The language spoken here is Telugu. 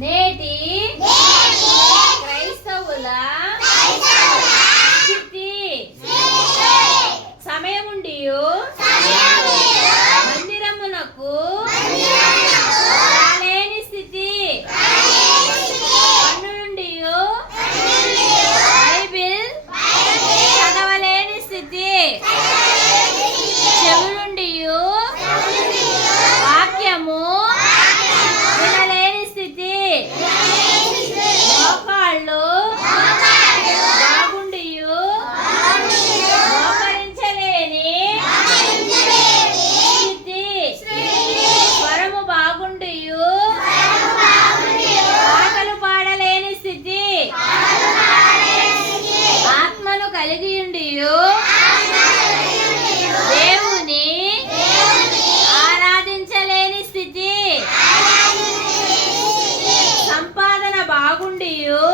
నేటి క్రైస్తవుల స్థితి సమయముండియు ഡു